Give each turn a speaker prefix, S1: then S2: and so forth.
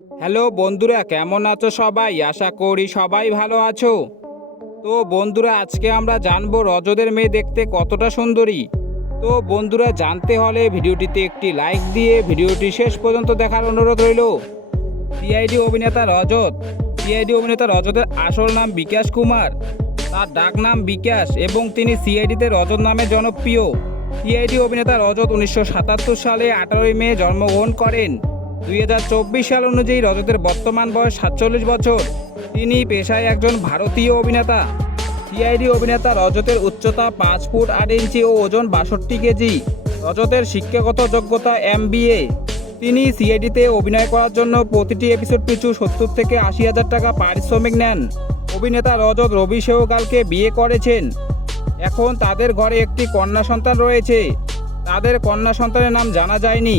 S1: Hello বন্ধুরা, কেমন আছো সবাই? আশা করি সবাই ভালো আছো। তো বন্ধুরা, আজকে আমরা জানব রজদের মেয়ে দেখতে কতটা সুন্দরী। তো বন্ধুরা, জানতে হলে ভিডিওটিতে একটি লাইক দিয়ে ভিডিওটি শেষ পর্যন্ত দেখার অনুরোধ রইল। সিআইডি অভিনেতা রজত। সিআইডি অভিনেতা রজতের আসল নাম বিকাশ কুমার। তার ডাক নাম বিকাশ এবং তিনি সিআইডিতে রজত নামে জনপ্রিয়। সিআইডি অভিনেতা রজত উনিশশো সাতাত্তর সালে আঠারোই মে জন্মগ্রহণ করেন। দুই হাজার চব্বিশ সাল অনুযায়ী রজতের বর্তমান বয়স সাতচল্লিশ বছর। তিনি পেশায় একজন ভারতীয় অভিনেতা। সিআইডি অভিনেতা রজতের উচ্চতা পাঁচ ফুট আট ইঞ্চি ও ওজন বাষট্টি কেজি। রজতের শিক্ষাগত যোগ্যতা এম তিনি সিআইডিতে অভিনয় করার জন্য প্রতিটি এপিসোড পিছু সত্তর থেকে আশি হাজার টাকা পারিশ্রমিক নেন। অভিনেতা রজত রবি সেহগালকে বিয়ে করেছেন। এখন তাদের ঘরে একটি কন্যা সন্তান রয়েছে। তাদের কন্যা সন্তানের নাম জানা যায়নি।